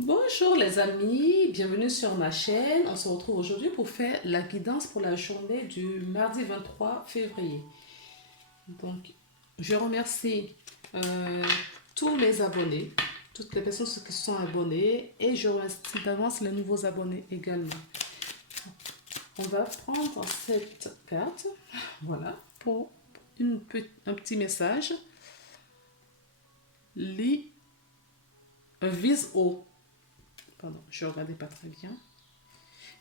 Bonjour les amis, bienvenue sur ma chaîne. On se retrouve aujourd'hui pour faire la guidance pour la journée du mardi 23 février. Donc, je remercie euh, tous mes abonnés, toutes les personnes qui sont abonnées et je remercie d'avance les nouveaux abonnés également. On va prendre cette carte, voilà, pour un petit message. Lis, vise haut. Pardon, je ne regardais pas très bien.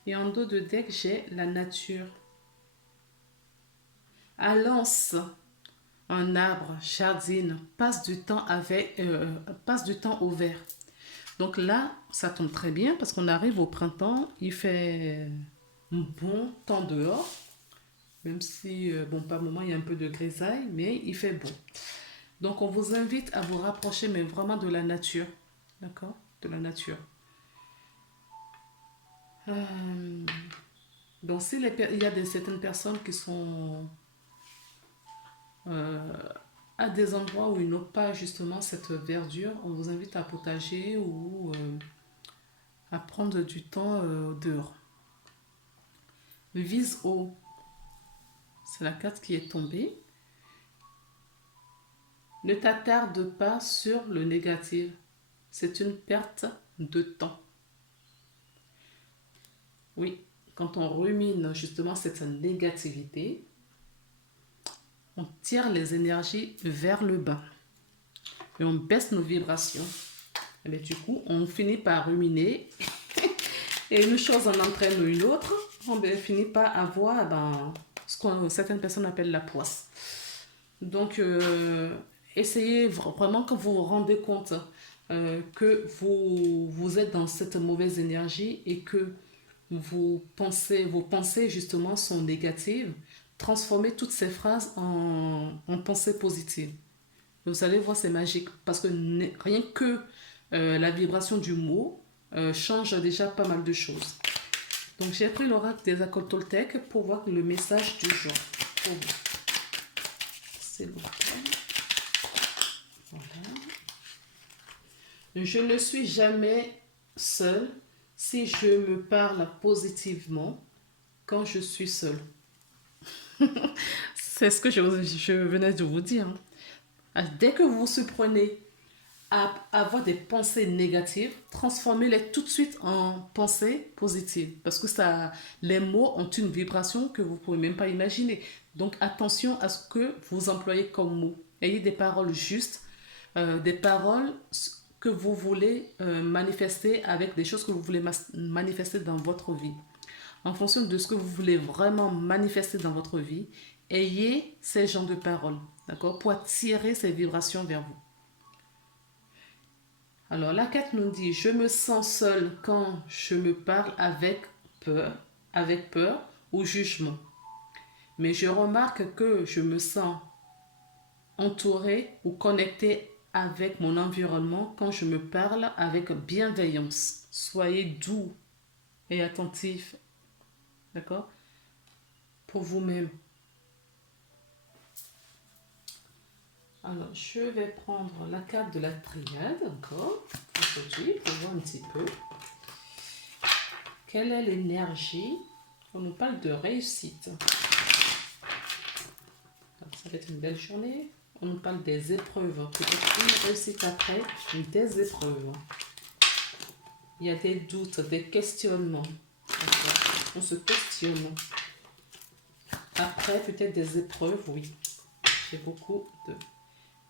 Et en dos de deck, j'ai la nature. Allance, un arbre, jardine, passe du temps au vert. Donc là, ça tombe très bien parce qu'on arrive au printemps, il fait un bon temps dehors, même si, bon, par moment, il y a un peu de grisaille, mais il fait bon. Donc on vous invite à vous rapprocher, mais vraiment de la nature, d'accord? De la nature. Euh, donc il y a certaines personnes qui sont euh, à des endroits où ils n'ont pas justement cette verdure, on vous invite à potager ou à prendre du temps dehors. Vise haut, c'est la carte qui est tombée. Ne t'attarde pas sur le négatif, c'est une perte de temps. Oui, quand on rumine justement cette négativité, on tire les énergies vers le bas et on baisse nos vibrations. Et bien, du coup, on finit par ruminer et une chose en entraîne une autre. On finit par avoir ce que certaines personnes appellent la poisse. Donc, essayez vraiment que vous vous rendez compte que vous êtes dans cette mauvaise énergie et que vos pensées justement sont négatives. Transformez toutes ces phrases en pensées positives. Vous allez voir, c'est magique parce que rien que la vibration du mot change déjà pas mal de choses. Donc, j'ai pris l'oracle des accords Toltec pour voir le message du jour. Pour vous. C'est bon. Voilà. Je ne suis jamais seule si je me parle positivement quand je suis seule. C'est ce que je venais de vous dire. Dès que vous vous surprenez à avoir des pensées négatives, transformez-les tout de suite en pensées positives. Parce que les mots ont une vibration que vous ne pouvez même pas imaginer. Donc attention à ce que vous employez comme mots. Ayez des paroles justes, des paroles que vous voulez manifester avec des choses que vous voulez manifester dans votre vie. En fonction de ce que vous voulez vraiment manifester dans votre vie, ayez ces genres de paroles, d'accord, pour attirer ces vibrations vers vous. Alors, la carte nous dit, je me sens seule quand je me parle avec peur ou jugement. Mais je remarque que je me sens entourée ou connectée avec mon environnement quand je me parle avec bienveillance. Soyez doux et attentif, d'accord, pour vous-même. Alors, je vais prendre la carte de la triade encore aujourd'hui pour voir un petit peu quelle est l'énergie. On nous parle de réussite. Alors, ça va être une belle journée. On nous parle des épreuves. Peut-être une réussite après, des épreuves. Il y a des doutes, des questionnements. On se questionne. Après, peut-être des épreuves, oui. J'ai beaucoup de...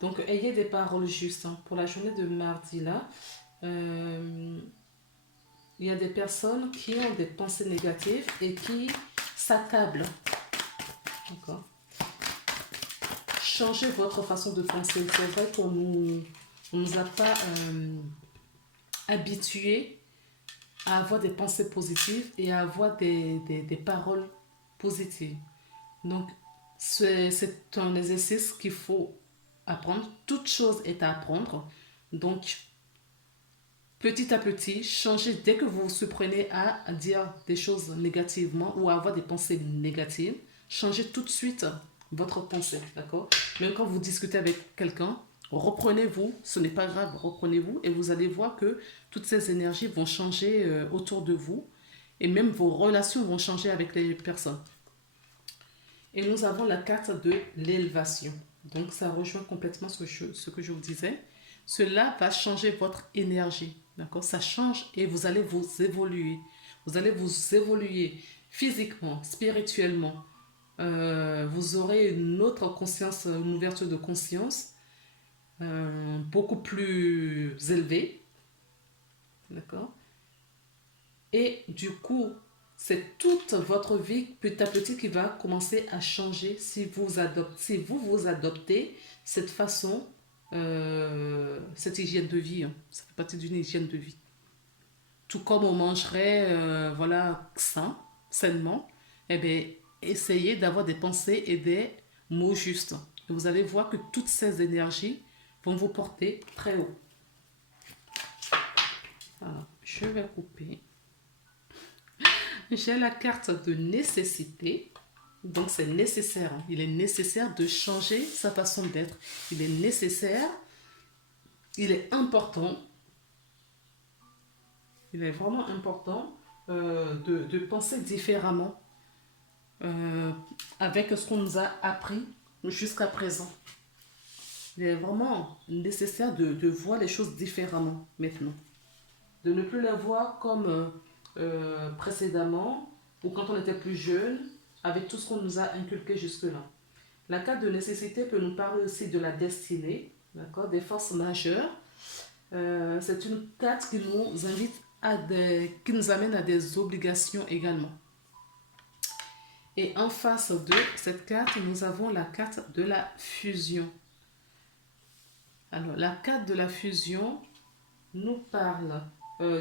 Donc, ayez des paroles justes. Pour la journée de mardi, là, il y a des personnes qui ont des pensées négatives et qui s'accablent. D'accord. Changez votre façon de penser. C'est vrai qu'on nous a pas habitués à avoir des pensées positives et à avoir des paroles positives. Donc, c'est un exercice qu'il faut apprendre. Toute chose est à apprendre. Donc, petit à petit, changez dès que vous vous surprenez à dire des choses négativement ou à avoir des pensées négatives. Changez tout de suite votre pensée, d'accord? Même quand vous discutez avec quelqu'un, Reprenez-vous, ce n'est pas grave, reprenez-vous et vous allez voir que toutes ces énergies vont changer autour de vous et même vos relations vont changer avec les personnes. Et nous avons la carte de l'élévation. Donc ça rejoint complètement ce que je vous disais. Cela va changer votre énergie. D'accord? Ça change et vous allez vous évoluer. Vous allez vous évoluer physiquement, spirituellement. Vous aurez une autre conscience, une ouverture de conscience beaucoup plus élevée. D'accord? Et du coup, c'est toute votre vie petit à petit qui va commencer à changer si vous vous adoptez cette façon, cette hygiène de vie. Hein. Ça fait partie d'une hygiène de vie. Tout comme on mangerait voilà, sainement, eh bien, essayez d'avoir des pensées et des mots justes. Et vous allez voir que toutes ces énergies vont vous porter très haut. Alors, je vais couper. J'ai la carte de nécessité. Donc c'est nécessaire. Hein. Il est nécessaire de changer sa façon d'être. Il est nécessaire. Il est important. Il est vraiment important de penser différemment avec ce qu'on nous a appris jusqu'à présent. Il est vraiment nécessaire de voir les choses différemment maintenant. De ne plus les voir comme précédemment ou quand on était plus jeune, avec tout ce qu'on nous a inculqué jusque-là. La carte de nécessité peut nous parler aussi de la destinée, d'accord, des forces majeures. C'est une carte qui nous invite qui nous amène à des obligations également. Et en face de cette carte, nous avons la carte de la fusion. Alors, la carte de la fusion nous parle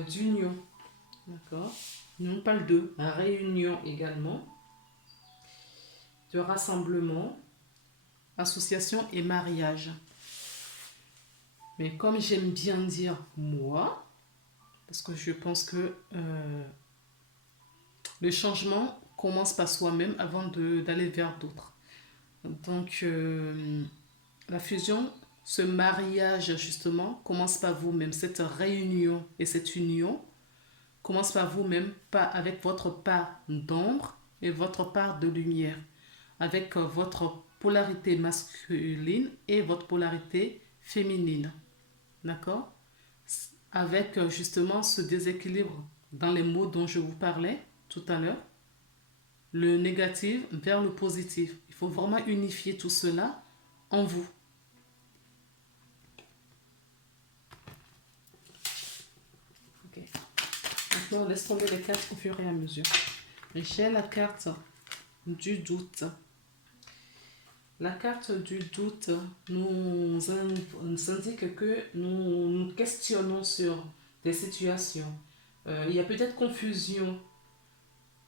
d'union, d'accord? Nous parle de réunion également, de rassemblement, association et mariage. Mais comme j'aime bien dire moi, parce que je pense que le changement commence par soi-même avant d'aller vers d'autres. Donc, la fusion, ce mariage justement, commence par vous-même. Cette réunion et cette union commence par vous-même, avec votre part d'ombre et votre part de lumière, avec votre polarité masculine et votre polarité féminine. D'accord? Avec justement ce déséquilibre dans les mots dont je vous parlais tout à l'heure, le négatif vers le positif. Il faut vraiment unifier tout cela en vous. Okay. Maintenant, laisse tomber les cartes au fur et à mesure. J'ai la carte du doute. La carte du doute nous indique que nous nous questionnons sur des situations. Il y a peut-être confusion.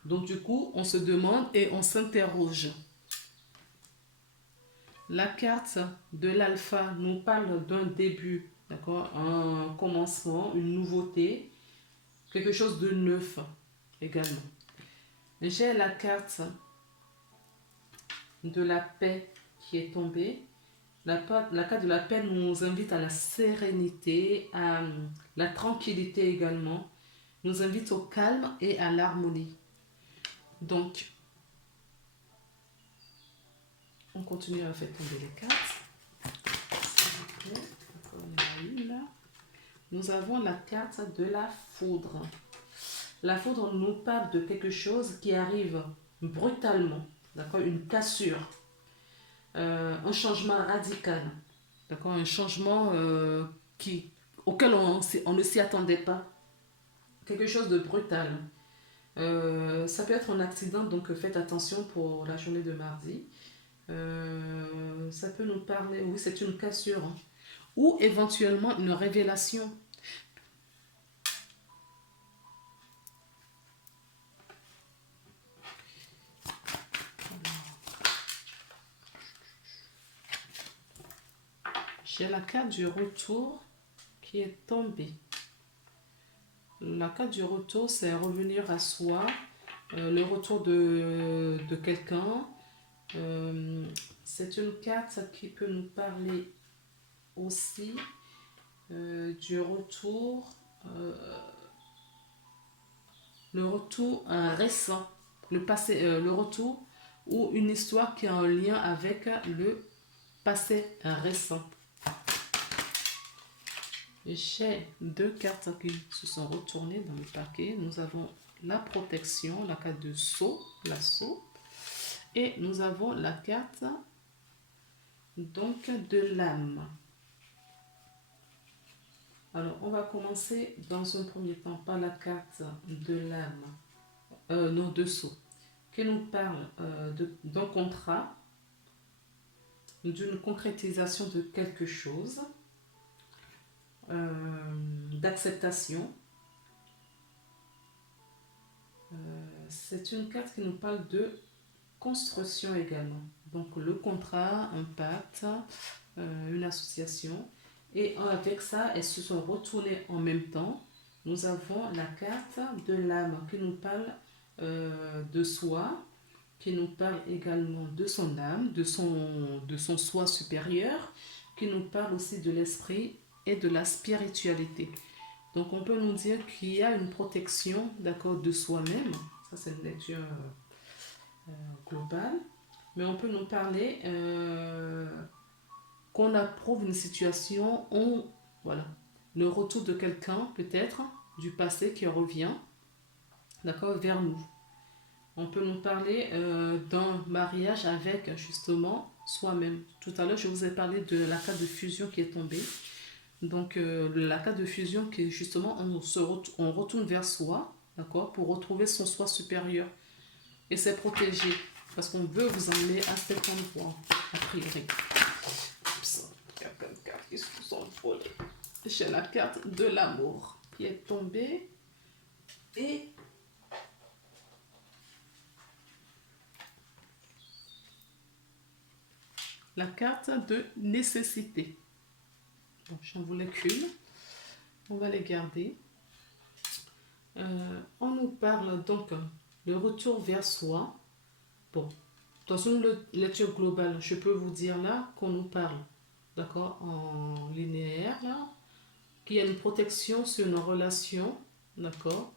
Donc du coup, on se demande et on s'interroge. La carte de l'alpha nous parle d'un début, d'accord, un commencement, une nouveauté, quelque chose de neuf également. J'ai la carte de la paix qui est tombée. La carte de la paix nous invite à la sérénité, à la tranquillité également, nous invite au calme et à l'harmonie. Donc, on continue à faire tomber les cartes. S'il vous plaît. Encore une là. Nous avons la carte de la foudre. La foudre nous parle de quelque chose qui arrive brutalement, d'accord, une cassure, un changement radical, d'accord, un changement auquel on ne s'y attendait pas, quelque chose de brutal. Ça peut être un accident, donc faites attention pour la journée de mardi. Ça peut nous parler, oui, c'est une cassure, hein, ou éventuellement une révélation. J'ai la carte du retour qui est tombée. La carte du retour, c'est revenir à soi, le retour de quelqu'un. C'est une carte qui peut nous parler aussi du retour, le retour récent, le passé, le retour ou une histoire qui a un lien avec le passé récent. J'ai deux cartes qui se sont retournées dans le paquet. Nous avons la protection, la carte de sceau, la sceau. Et nous avons la carte donc de l'âme. Alors, on va commencer dans un premier temps par la carte de l'âme, non, de sceau, qui nous parle d'un contrat, d'une concrétisation de quelque chose, d'acceptation. C'est une carte qui nous parle de construction également. Donc le contrat, un pacte, une association. Et avec ça, elles se sont retournées en même temps. Nous avons la carte de l'âme qui nous parle de soi, qui nous parle également de son âme, de son soi supérieur, qui nous parle aussi de l'esprit et de la spiritualité. Donc on peut nous dire qu'il y a une protection, d'accord, de soi-même. Ça, c'est une lecture globale. Mais on peut nous parler qu'on approuve une situation où, voilà, le retour de quelqu'un, peut-être, du passé qui revient, d'accord, vers nous. On peut nous parler d'un mariage avec, justement, soi-même. Tout à l'heure, je vous ai parlé de la carte de fusion qui est tombée. Donc, la carte de fusion qui est justement, on retourne vers soi, d'accord, pour retrouver son soi supérieur. Et c'est protégé, parce qu'on veut vous emmener à cet endroit, a priori. Il y a plein de cartes qui se sont volées. J'ai la carte de l'amour qui est tombée. Et la carte de nécessité. Bon, j'en voulais qu'une. On va les garder. On nous parle donc le retour vers soi. Bon, dans une lecture globale, je peux vous dire là qu'on nous parle, d'accord, en linéaire là, qu'il y a une protection sur nos relations, d'accord,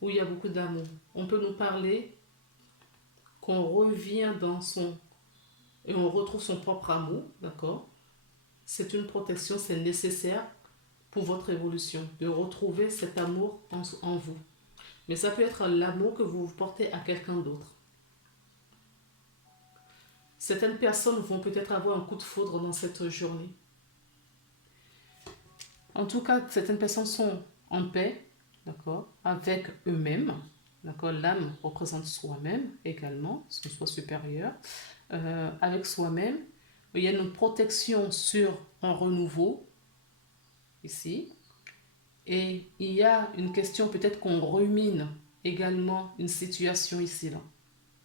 où il y a beaucoup d'amour. On peut nous parler qu'on revient dans son et on retrouve son propre amour, d'accord. C'est une protection, c'est nécessaire pour votre évolution, de retrouver cet amour en vous. Mais ça peut être l'amour que vous portez à quelqu'un d'autre. Certaines personnes vont peut-être avoir un coup de foudre dans cette journée. En tout cas, certaines personnes sont en paix, d'accord, avec eux-mêmes. D'accord, l'âme représente soi-même également, son soi supérieur. Avec soi-même, il y a une protection sur un renouveau, ici. Et il y a une question, peut-être qu'on rumine également une situation ici, là.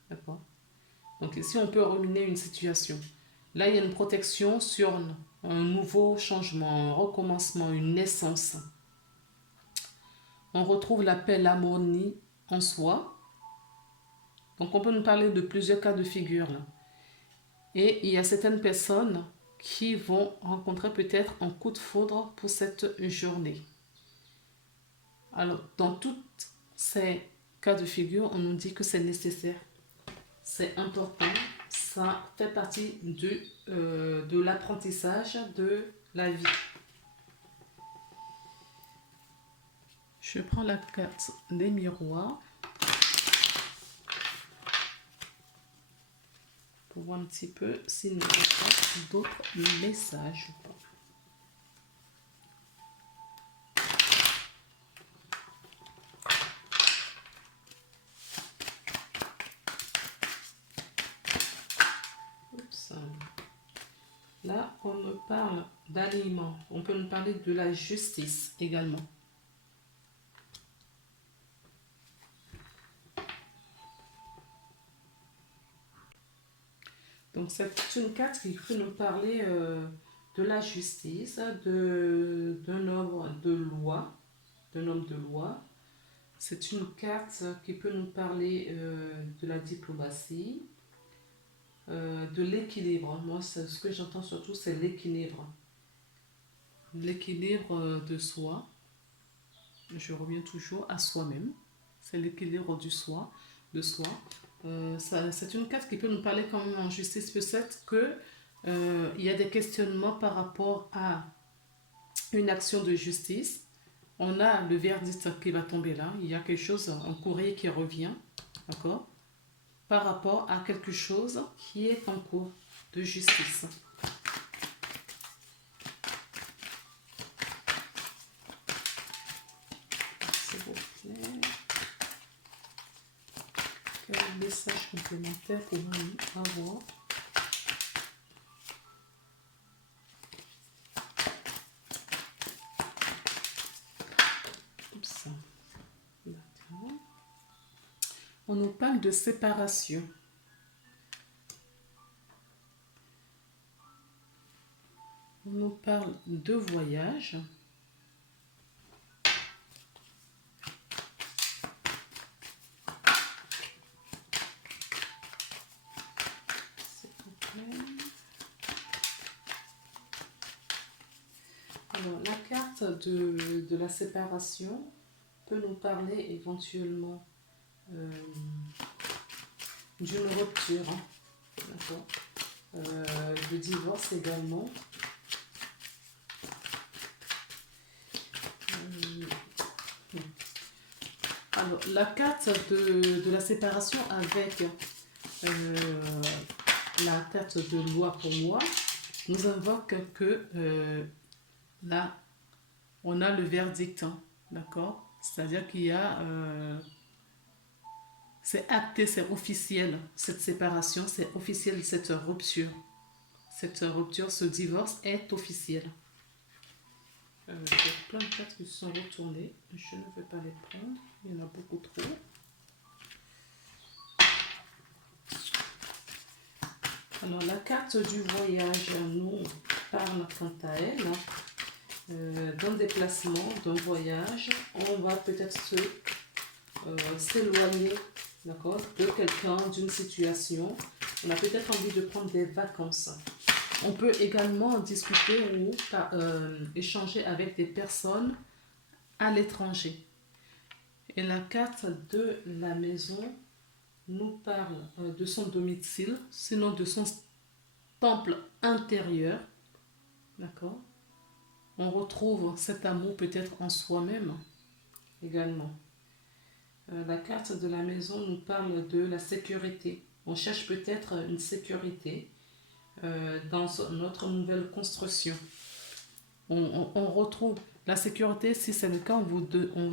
D'accord. Donc ici, on peut ruminer une situation. Là, il y a une protection sur un nouveau changement, un recommencement, une naissance. On retrouve la paix, l'harmonie en soi. Donc, on peut nous parler de plusieurs cas de figure là. Et il y a certaines personnes qui vont rencontrer peut-être un coup de foudre pour cette journée. Alors, dans tous ces cas de figure, on nous dit que c'est nécessaire. C'est important. Ça fait partie de l'apprentissage de la vie. Je prends la carte des miroirs pour voir un petit peu s'il n'y a pas d'autres messages. Oups. Là, on me parle d'alignement. On peut nous parler de la justice également. Donc, c'est une carte qui peut nous parler de la justice, d'un homme de loi, d'un homme de loi. C'est une carte qui peut nous parler de la diplomatie, de l'équilibre. Moi, ce que j'entends surtout, c'est l'équilibre. l'équilibre de soi. Je reviens toujours à soi-même. C'est l'équilibre du soi, de soi. C'est une carte qui peut nous parler quand même en justice. Peut-être que il y a des questionnements par rapport à une action de justice. On a le verdict qui va tomber là. Il y a quelque chose, un courrier qui revient, d'accord, par rapport à quelque chose qui est en cours de justice. S'il vous plaît. Quel message complémentaire pouvons-nous avoir? Oups. D'accord. On nous parle de séparation. On nous parle de voyage. Alors, la carte de la séparation peut nous parler éventuellement d'une rupture, hein. D'accord. Le divorce également. Alors, la carte de la séparation avec la carte de loi pour moi nous invoque que là, on a le verdict, hein, d'accord? C'est-à-dire qu'il y a... c'est acté, c'est officiel, cette séparation, c'est officiel, cette rupture. Cette rupture, ce divorce est officiel. Il y a plein de cartes qui se sont retournées. Je ne vais pas les prendre. Il y en a beaucoup trop. Alors, la carte du voyage nous parle quant à elle d'un déplacement, d'un voyage. On va peut-être s'éloigner, d'accord, de quelqu'un, d'une situation. On a peut-être envie de prendre des vacances. On peut également discuter ou échanger avec des personnes à l'étranger. Et la carte de la maison nous parle de son domicile, sinon de son temple intérieur. D'accord? On retrouve cet amour peut-être en soi-même également. La carte de la maison nous parle de la sécurité. On cherche peut-être une sécurité dans notre nouvelle construction. On retrouve la sécurité, si c'est le cas, on vous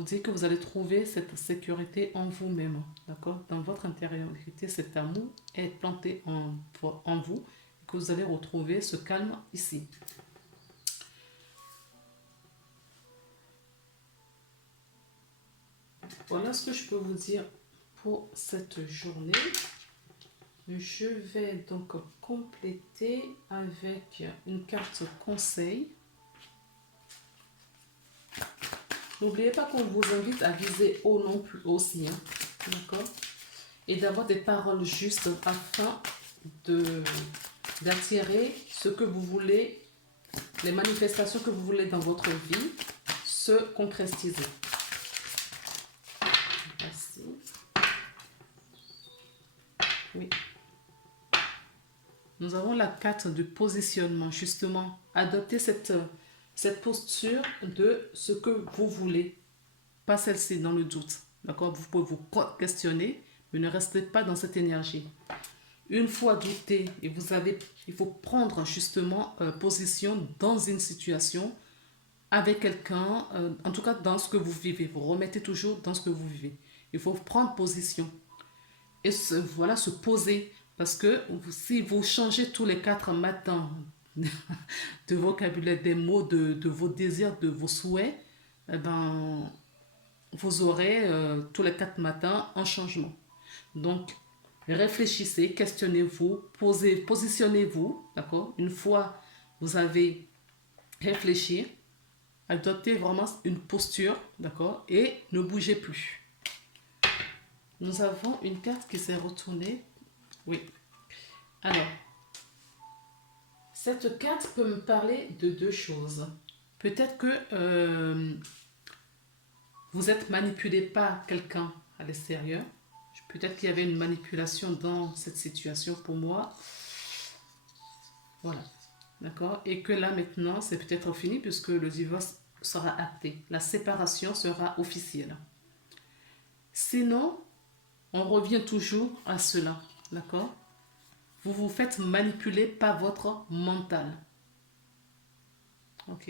dit que vous allez trouver cette sécurité en vous-même, d'accord? Dans votre intériorité, cet amour est planté en vous, et que vous allez retrouver ce calme ici. Voilà ce que je peux vous dire pour cette journée. Je vais donc compléter avec une carte conseil. N'oubliez pas qu'on vous invite à viser haut non plus aussi, hein, d'accord? Et d'avoir des paroles justes afin d'attirer ce que vous voulez, les manifestations que vous voulez dans votre vie se concrétiser. Voici. Oui. Nous avons la carte de positionnement, justement. Adoptez cette posture de ce que vous voulez, pas celle-ci dans le doute. D'accord? Vous pouvez vous questionner, mais ne restez pas dans cette énergie. Une fois douté, et il faut prendre justement position dans une situation avec quelqu'un, en tout cas dans ce que vous vivez. Vous remettez toujours dans ce que vous vivez. Il faut prendre position et voilà, se poser. Parce que si vous changez tous les 4 matins de vocabulaire, des mots, de vos désirs, de vos souhaits, eh ben, vous aurez tous les 4 matins un changement. Donc, réfléchissez, questionnez-vous, positionnez-vous, d'accord? Une fois vous avez réfléchi, adoptez vraiment une posture, d'accord? Et ne bougez plus. Nous avons une carte qui s'est retournée. Oui. Alors, cette carte peut me parler de deux choses. Peut-être que vous êtes manipulé par quelqu'un à l'extérieur. Peut-être qu'il y avait une manipulation dans cette situation pour moi. Voilà. D'accord? Et que là, maintenant, c'est peut-être fini puisque le divorce sera acté. La séparation sera officielle. Sinon, on revient toujours à cela. D'accord? Vous vous faites manipuler par votre mental. Ok?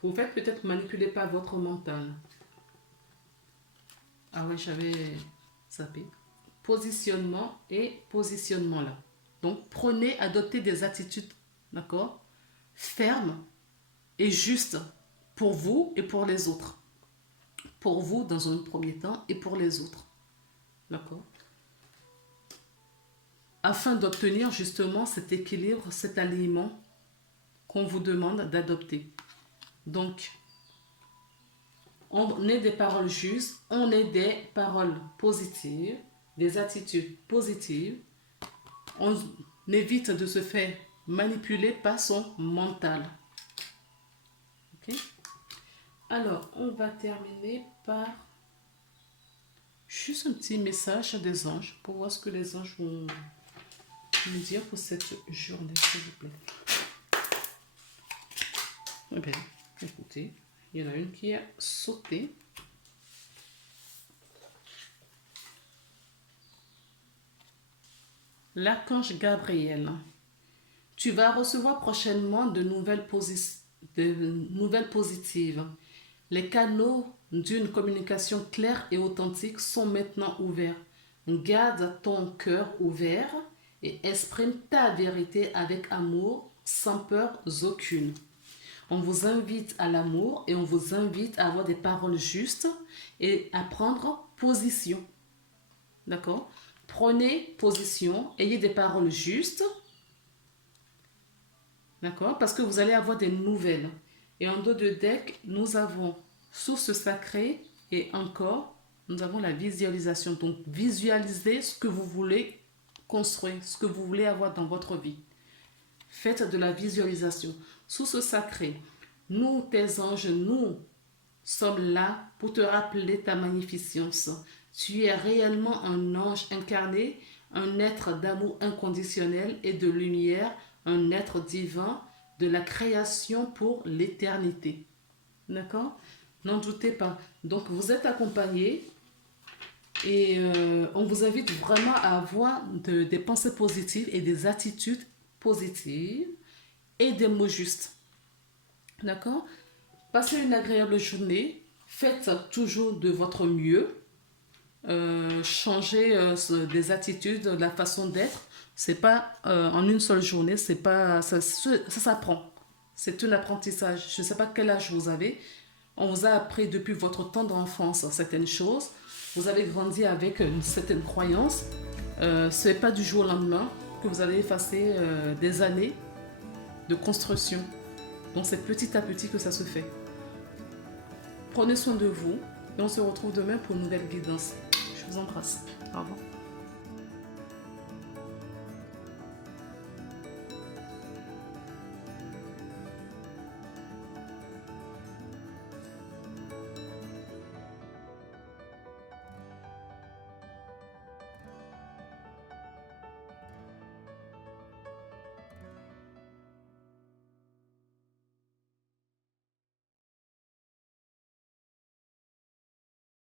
Vous vous faites peut-être manipuler par votre mental. Ah oui, j'avais zappé. Positionnement et positionnement là. Donc, prenez, adoptez des attitudes, d'accord, fermes et justes pour vous et pour les autres. Pour vous dans un premier temps et pour les autres. D'accord? Afin d'obtenir justement cet équilibre, cet alignement qu'on vous demande d'adopter. Donc, on est des paroles justes, on est des paroles positives, des attitudes positives. On évite de se faire manipuler par son mental. Ok? Alors, on va terminer par juste un petit message des anges pour voir ce que les anges vont nous dire pour cette journée, s'il vous plaît. Eh bien, écoutez, il y en a une qui a sauté. L'archange Gabriel. Tu vas recevoir prochainement de nouvelles positives. Les canaux d'une communication claire et authentique sont maintenant ouverts. Garde ton cœur ouvert et exprime ta vérité avec amour, sans peur aucune. On vous invite à l'amour et on vous invite à avoir des paroles justes et à prendre position. D'accord? Prenez position, ayez des paroles justes. D'accord? Parce que vous allez avoir des nouvelles. Et en dos de deck, nous avons source sacrée et encore, nous avons la visualisation. Donc, visualisez ce que vous voulez construire, ce que vous voulez avoir dans votre vie. Faites de la visualisation. Source sacrée, nous, tes anges, nous sommes là pour te rappeler ta magnificence. Tu es réellement un ange incarné, un être d'amour inconditionnel et de lumière, un être divin de la création pour l'éternité. D'accord? N'en doutez pas. Donc, vous êtes accompagné et on vous invite vraiment à avoir des pensées positives et des attitudes positives et des mots justes. D'accord? Passez une agréable journée. Faites toujours de votre mieux. Changer des attitudes, la façon d'être. C'est pas en une seule journée. C'est pas ça s'apprend. C'est un apprentissage. Je ne sais pas quel âge vous avez. On vous a appris depuis votre temps d'enfance certaines choses. Vous avez grandi avec une certaine croyance. Ce n'est pas du jour au lendemain que vous allez effacer des années de construction. Donc c'est petit à petit que ça se fait. Prenez soin de vous et on se retrouve demain pour une nouvelle guidance. Je vous embrasse. Au revoir.